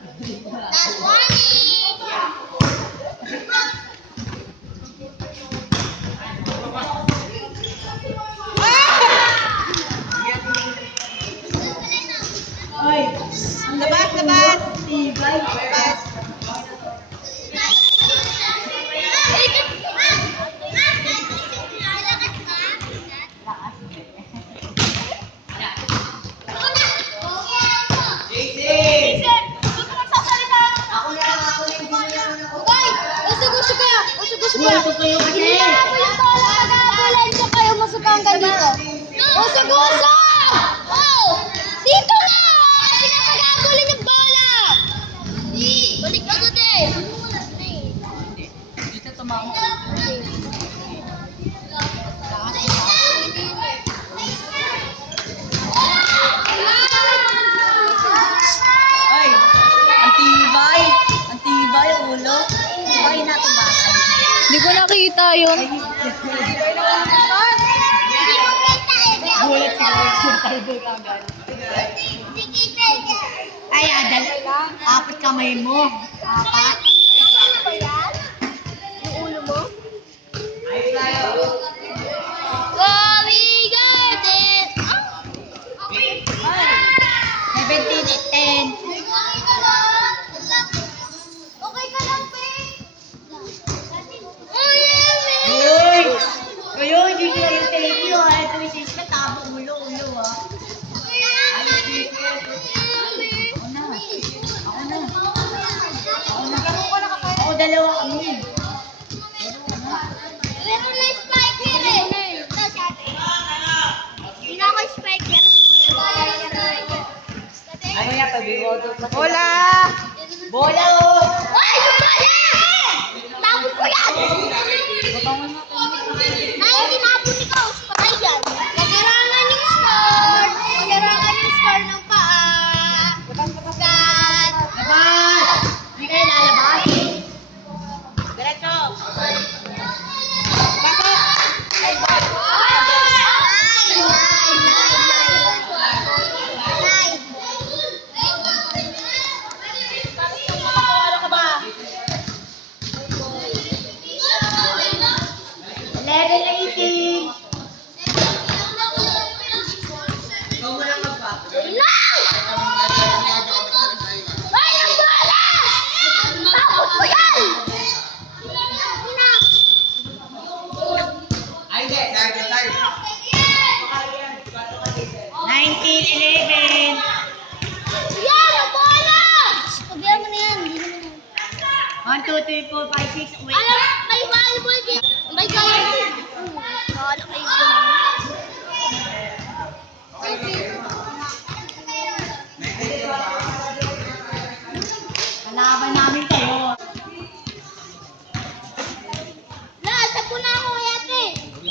Last warning! Ay, Labas, labas! tibay. Labas! Gusto kayo kasi. Gusto! Oh! Dito na! Kasi nakagagulin yung bola! Balik agad eh! Dito tumama. Ay! Ang tibay! Ang tibay, ulo. Tibay natin ba? Hindi ko nakita yun. Gulat siguro tayo agad. Ay, adal. Apat kamay mo. Apat. Yung ulo mo? Ayos tayo. Going Garden! Ay! 17 at 10. Okay ka lang, Pe? Uy! Uy, hindi ko yung thank you. Ay, ito yung sis ka. Tabo, ulo, ah. Ayos, sis. Ako na. Ako na. Ako dalawa kami. Meron na spiker eh. Hindi na ako spiker. Ano yan, pabiwodo pa. Bola! Bola, oh! Ay, yung bola! Tapos ko yan! Ay, tinapon ni Kaus. Patay yan. Nagarangan yung score. Nagarangan yung score ng paa. Gat. Labas! Hindi kayo lalabas. Diretso! Ano ka ba? 11-18. Ikaw mo lang magpa. Ay, ang bola! Tapos ko yan! Ay, hindi. Tayo. 19-11. Yan, ang bola! Pabihan mo na yan. Hindi naman. 1, 2, 3, 4, 5, 6. Wait. Alam, may volleyball din. May kaya. Kala kayo. Kalaban namin kayo. La, sapo na ako yate.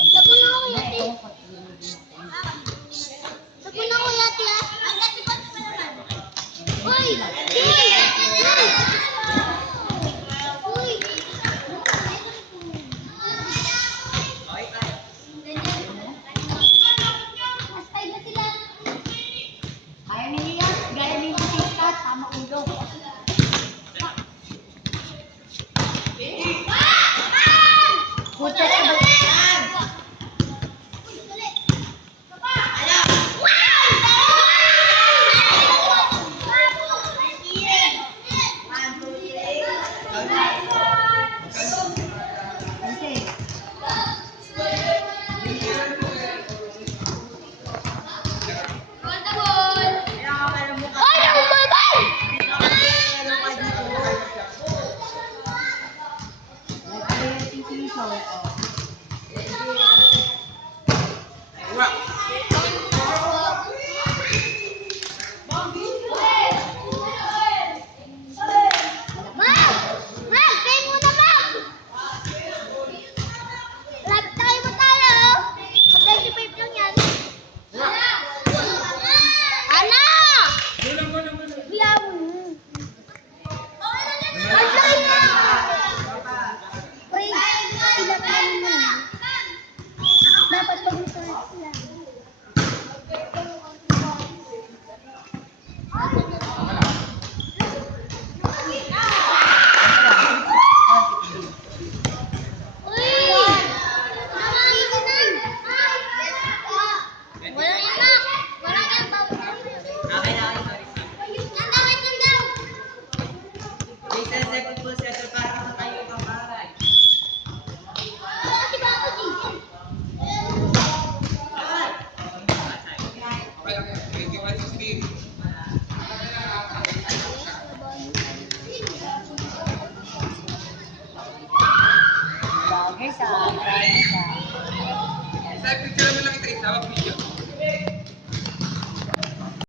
Sapo na ako yate. Sapo na ako yate ha. Uy! Uy! Uy! Mas five na sila. Kaya ninyo yan. Gaya ninyo sikat. Tama ulo. Puto sa balikan. Ay, ang babay! Ma'am! Ma'am, kayo muna, ma'am! Lapit na kayo matalo. Mag-25 lang yan. Ana! Biya mo. Ay, na! Pre, ilang ano na. Dapat pag-ito sila. Vloggers ah, vloggers ah. Isa, picture mo lang ito, isa, wag video.